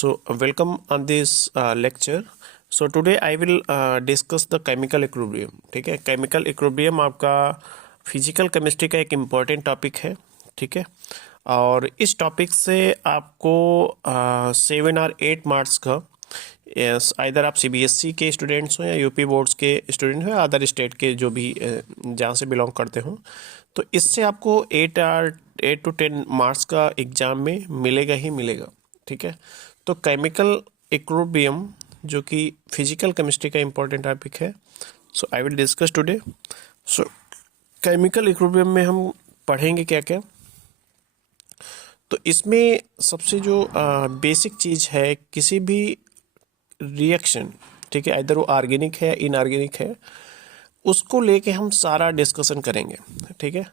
So, welcome on this lecture. So today I will discuss the chemical equilibrium. ठीक है, chemical equilibrium आपका physical chemistry का एक important topic है. ठीक है, और इस टॉपिक से आपको 7 और 8 मार्क्स का आइदर आप सीबीएसई के स्टूडेंट्स हो या यूपी बोर्ड्स के स्टूडेंट हो या अदर स्टेट के जो भी जहाँ से बिलोंग करते हो, तो इससे आपको 8 to 10 मार्क्स का एग्जाम में मिलेगा ही मिलेगा. ठीक है, तो केमिकल इक्विलिब्रियम जो कि फिजिकल केमिस्ट्री का इम्पोर्टेंट टॉपिक है, so I will discuss today. So chemical equilibrium में हम पढ़ेंगे क्या क्या. तो इसमें सबसे जो बेसिक चीज़ है, किसी भी रिएक्शन, ठीक है, इधर वो ऑर्गेनिक है या इनऑर्गेनिक है, उसको लेके हम सारा डिस्कशन करेंगे. ठीक है,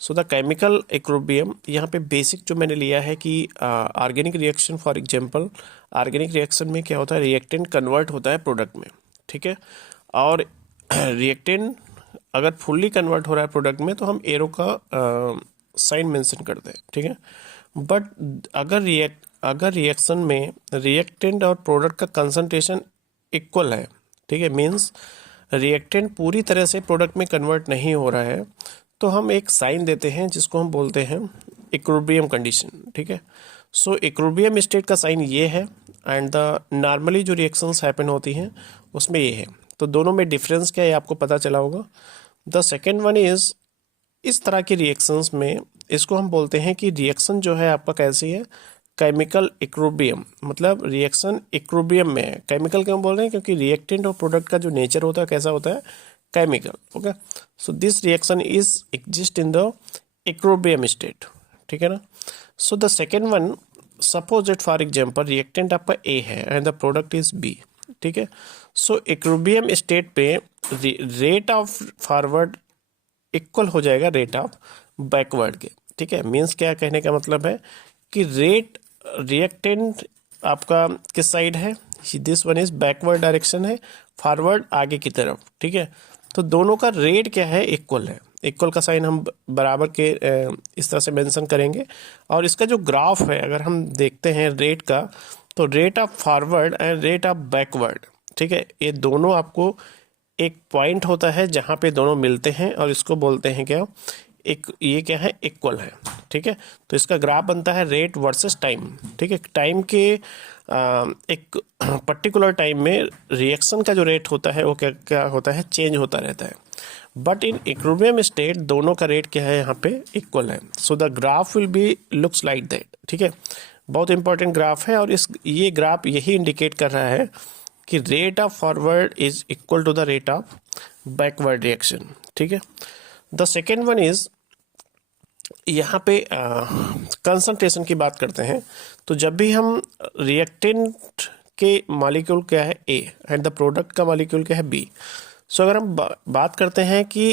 सो द केमिकल इक्विलिब्रियम यहाँ पे बेसिक जो मैंने लिया है कि organic reaction, for example organic reaction में क्या होता है, रिएक्टेंट कन्वर्ट होता है प्रोडक्ट में. ठीक है, और रिएक्टेंट अगर फुल्ली कन्वर्ट हो रहा है प्रोडक्ट में तो हम एरो का साइन मेंशन करते हैं. ठीक है, बट अगर रिएक्शन में रिएक्टेंट और प्रोडक्ट का कंसंट्रेशन इक्वल है, ठीक है, मीन्स रिएक्टेंट पूरी तरह से प्रोडक्ट में कन्वर्ट नहीं हो रहा है, तो हम एक साइन देते हैं जिसको हम बोलते हैं इक्विलिब्रियम कंडीशन. ठीक है, सो इक्विलिब्रियम स्टेट का साइन ये है एंड द नॉर्मली जो रिएक्शंस हैपन होती हैं उसमें ये है. तो दोनों में डिफरेंस क्या है आपको पता चला होगा. द सेकेंड वन इज, इस तरह की रिएक्शंस में इसको हम बोलते हैं कि रिएक्शन जो है आपका कैसी है, केमिकल इक्विलिब्रियम, मतलब रिएक्शन इक्विलिब्रियम में है. केमिकल क्यों बोल रहे हैं, क्योंकि रिएक्टेंट और प्रोडक्ट का जो नेचर होता है कैसा होता है, chemical. Okay, so this reaction is exist in the equilibrium state. ठीक है ना. So the second one, suppose it for example reactant आपका ए है and the product is B. ठीक है, सो इक्विलिब्रियम स्टेट पे रेट ऑफ फॉरवर्ड इक्वल हो जाएगा रेट ऑफ बैकवर्ड के. ठीक है, मीन्स क्या कहने का मतलब है कि रेट रिएक्टेंट आपका किस साइड है, this one is backward direction है, फॉरवर्ड आगे की तरफ. ठीक है, तो दोनों का रेट क्या है, इक्वल है. इक्वल का साइन हम बराबर के इस तरह से मेंशन करेंगे. और इसका जो ग्राफ है अगर हम देखते हैं रेट का, तो rate of forward and rate of backward, ठीक है, ये दोनों आपको एक पॉइंट होता है जहाँ पे दोनों मिलते हैं और इसको बोलते हैं क्या, एक ये क्या है, इक्वल है. ठीक है, तो इसका ग्राफ बनता है रेट वर्सेस टाइम. ठीक है, टाइम के एक पर्टिकुलर टाइम में रिएक्शन का जो रेट होता है वो क्या क्या होता है, चेंज होता रहता है. बट इन इक्विलिब्रियम स्टेट दोनों का रेट क्या है, यहाँ पे इक्वल है. So the graph will be looks like that. ठीक है, बहुत इंपॉर्टेंट ग्राफ है और ये ग्राफ यही इंडिकेट कर रहा है कि rate of forward is equal to the rate of backward reaction. ठीक है, द सेकेंड वन इज, यहाँ पे कंसंट्रेशन की बात करते हैं. तो जब भी हम रिएक्टेंट के मॉलिक्यूल क्या है ए एंड द प्रोडक्ट का मॉलिक्यूल क्या है बी, सो अगर हम बात करते हैं कि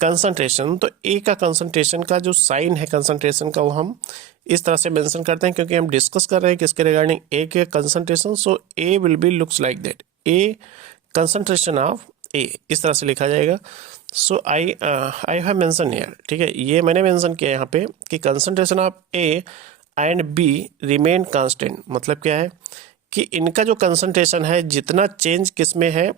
कंसंट्रेशन, तो ए का कंसंट्रेशन का जो साइन है कंसंट्रेशन का, वो हम इस तरह से मेंशन करते हैं क्योंकि हम डिस्कस कर रहे हैं किसके रिगार्डिंग, ए के concentration. So A will be looks like that, A concentration of A, इस तरह से लिखा जाएगा. So I have mention here. ठीक है, ये मैंने मेंशन किया यहाँ पे कि concentration of A and B remain constant. मतलब क्या है कि इनका जो कंसंट्रेशन है, जितना चेंज किस में है,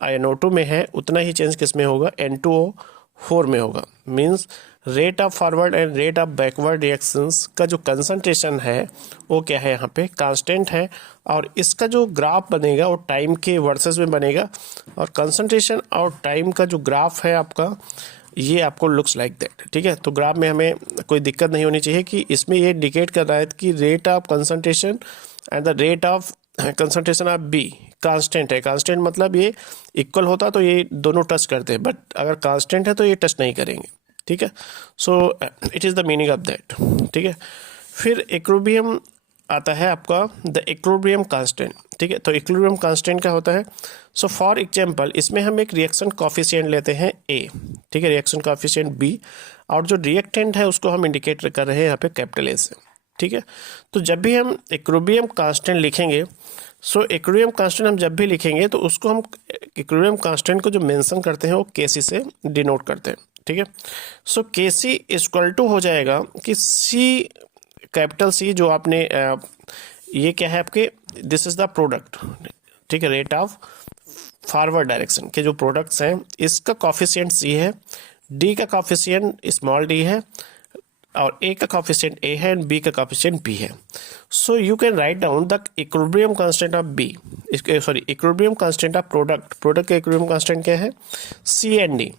NO2 में है, उतना ही चेंज किस में होगा, N2O4 में होगा. Means rate of forward and rate of backward reactions का जो कंसंट्रेशन है वो क्या है, यहाँ पे कांस्टेंट है. और इसका जो ग्राफ बनेगा वो टाइम के वर्सेस में बनेगा. और कंसंट्रेशन और टाइम का जो ग्राफ है आपका, ये आपको लुक्स लाइक दैट. ठीक है, तो ग्राफ में हमें कोई दिक्कत नहीं होनी चाहिए कि इसमें ये इंडिकेट कर रहा है कि rate of concentration and the rate of concentration of be constant है. कांस्टेंट मतलब ये इक्वल होता तो ये दोनों टच करते हैं, बट अगर कांस्टेंट है तो ये टच नहीं करेंगे. ठीक है, so it is the meaning of that. ठीक है, फिर इक्विलिब्रियम आता है आपका द इक्विलिब्रियम कांस्टेंट. ठीक है, तो इक्विलिब्रियम कांस्टेंट क्या होता है. सो फॉर एग्जांपल इसमें हम एक रिएक्शन कॉफिशिएंट लेते हैं ए. ठीक है, रिएक्शन कॉफिशिएंट बी, और जो रिएक्टेंट है उसको हम इंडिकेट कर रहे हैं यहाँ पे कैपिटल ए से. ठीक है, तो जब भी हम इक्विलिब्रियम कांस्टेंट लिखेंगे, सो इक्विलिब्रियम कांस्टेंट हम जब भी लिखेंगे तो उसको हम इक्विलिब्रियम कांस्टेंट को जो मेंशन करते हैं वो केसी से डिनोट करते हैं. ठीक है, सो केसी इक्वल टू हो जाएगा कि सी, कैपिटल सी जो आपने ये क्या है आपके, दिस इज द प्रोडक्ट, ठीक है, रेट ऑफ फॉरवर्ड डायरेक्शन के जो प्रोडक्ट्स हैं इसका कॉफिशिएंट सी है, डी का कॉफिशिएंट स्मॉल डी है, और ए का कॉफिशिएंट ए है एंड बी का कॉफिशिएंट बी है. So you can write down the equilibrium constant of B, sorry equilibrium constant of product, product का इक्विलिब्रियम कांस्टेंट क्या है, सी एंड डी,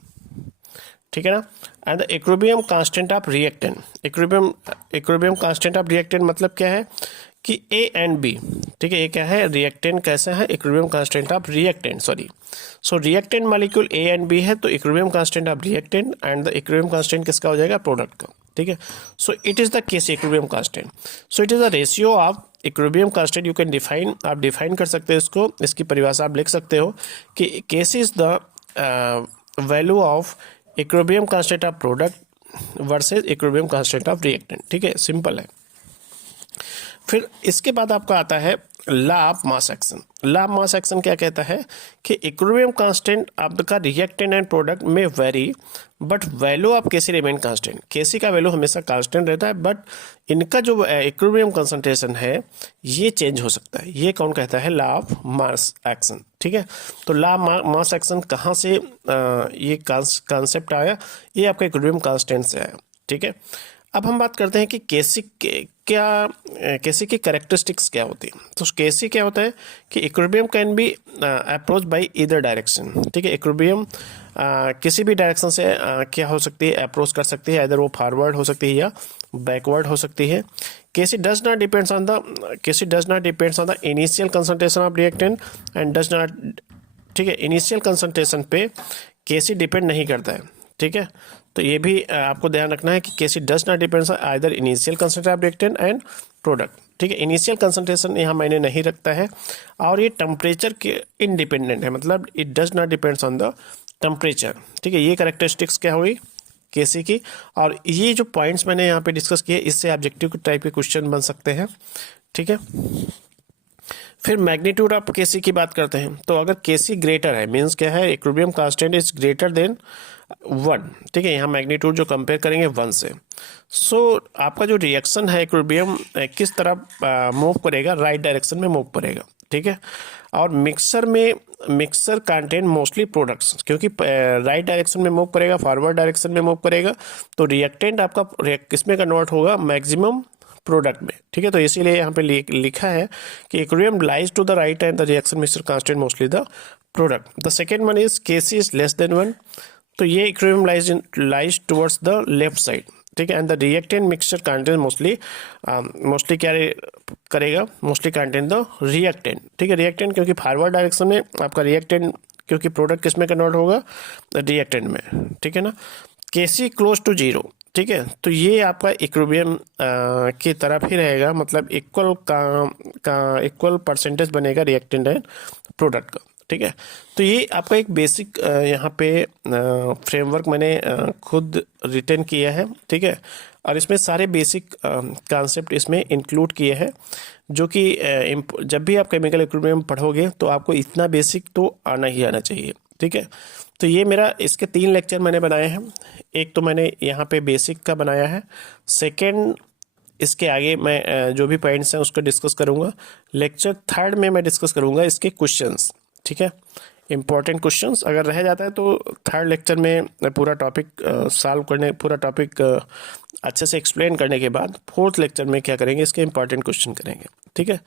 ठीक है ना. And the equilibrium constant of reactant, equilibrium constant of reactant मतलब क्या है कि ए एंड बी, ठीक है. ये क्या है, रिएक्टेंट कैसा है, equilibrium constant of reactant, sorry. So reactant molecule A and B है तो equilibrium constant of reactant and the equilibrium constant किसका हो जाएगा, प्रोडक्ट का, ठीक है. So it is the KC equilibrium constant. So it is the ratio of equilibrium constant. You can define, आप define कर सकते हो इसको, इसकी परिभाषा आप लिख सकते हो कि KC is the value of equilibrium constant of product versus equilibrium constant of reactant, ठीक है, सिंपल है. फिर इसके बाद आपका आता है law of mass action. Law of mass action क्या कहता है कि इक्विलिब्रियम कांस्टेंट आपका रिएक्टेंट एंड प्रोडक्ट में vary but value of KC remain constant. KC का वैल्यू हमेशा कांस्टेंट रहता है बट इनका जो इक्विलिब्रियम कंसंट्रेशन है ये चेंज हो सकता है. ये कौन कहता है, लॉ ऑफ मास एक्शन, ठीक है. तो लॉ ऑफ मास एक्शन कहाँ से ये कॉन्सेप्ट आया, ये आपका इक्विलिब्रियम कांस्टेंट से आया, ठीक है. अब हम बात करते हैं कि केसी की कैरेक्टरिस्टिक्स क्या होती है. तो केसी क्या होता है कि equilibrium can be approach by either direction, ठीक है. इक्विलिब्रियम किसी भी डायरेक्शन से क्या हो सकती है, अप्रोच कर सकती है, इधर वो फॉरवर्ड हो सकती है या बैकवर्ड हो सकती है. KC does not depends on the initial concentration of reactant and does not, ठीक है, इनिशियल कंसंट्रेशन पे केसी डिपेंड नहीं करता है, ठीक है. तो ये भी आपको ध्यान रखना है कि KC does not depends on either initial concentration of reactant and product, ठीक है. इनिशियल कंसंट्रेशन यहाँ मैंने नहीं रखता है और ये टेम्परेचर के इंडिपेंडेंट है, मतलब it does not depends on the temperature, ठीक है. ये कैरेक्टरिस्टिक्स क्या हुई केसी की. और ये जो पॉइंट्स मैंने यहाँ पे डिस्कस किए इससे ऑब्जेक्टिव टाइप के क्वेश्चन बन सकते हैं, ठीक है. फिर मैग्नीट्यूड ऑफ केसी की बात करते हैं. तो अगर केसी ग्रेटर है मीन्स क्या है, equilibrium constant is greater than 1, ठीक है. यहाँ मैग्नीट्यूड जो कंपेयर करेंगे 1 से. सो आपका जो रिएक्शन है इक्विलिब्रियम किस तरफ मूव करेगा, राइट डायरेक्शन में मूव करेगा, ठीक है. और मिक्सर कंटेन मोस्टली प्रोडक्ट्स, क्योंकि राइट डायरेक्शन में मूव करेगा, फॉरवर्ड डायरेक्शन में मूव करेगा, तो रिएक्टेंट आपका किसमें कन्वर्ट होगा, मैक्सिमम प्रोडक्ट में, ठीक है. तो इसीलिए यहाँ पे लिखा है कि equilibrium lies to the right and the reaction mixture constant mostly the product. The second one is KC is less than 1, तो ये equilibrium lies towards the left side, ठीक है. And the reactant mixture content mostly क्या करेगा, mostly content the reactant, ठीक है. Reactant क्योंकि forward direction में आपका रिएक्टेंट, क्योंकि प्रोडक्ट किस में कन्वर्ट होगा, रिएक्टेंट में, ठीक है ना. केसी क्लोज टू 0, ठीक है. तो ये आपका इक्विलिब्रियम की तरफ ही रहेगा, मतलब इक्वल परसेंटेज बनेगा रिएक्टेंट एंड प्रोडक्ट का, ठीक है. तो ये आपका एक बेसिक यहाँ पे फ्रेमवर्क मैंने खुद रिटर्न किया है, ठीक है. और इसमें सारे बेसिक कॉन्सेप्ट इसमें इंक्लूड किए हैं, जो कि जब भी आप केमिकल इक्विलिब्रियम पढ़ोगे तो आपको इतना बेसिक तो आना ही आना चाहिए, ठीक है. तो ये मेरा इसके 3 लेक्चर मैंने बनाए हैं. एक तो मैंने यहाँ पे बेसिक का बनाया है, सेकंड इसके आगे मैं जो भी पॉइंट्स हैं उसको डिस्कस करूँगा. लेक्चर 3 में मैं डिस्कस करूँगा इसके क्वेश्चंस, ठीक है, इंपॉर्टेंट क्वेश्चंस. अगर रह जाता है तो 3rd लेक्चर में पूरा टॉपिक सॉल्व करने, पूरा टॉपिक अच्छे से एक्सप्लेन करने के बाद 4th लेक्चर में क्या करेंगे, इसके इंपॉर्टेंट क्वेश्चन करेंगे, ठीक है.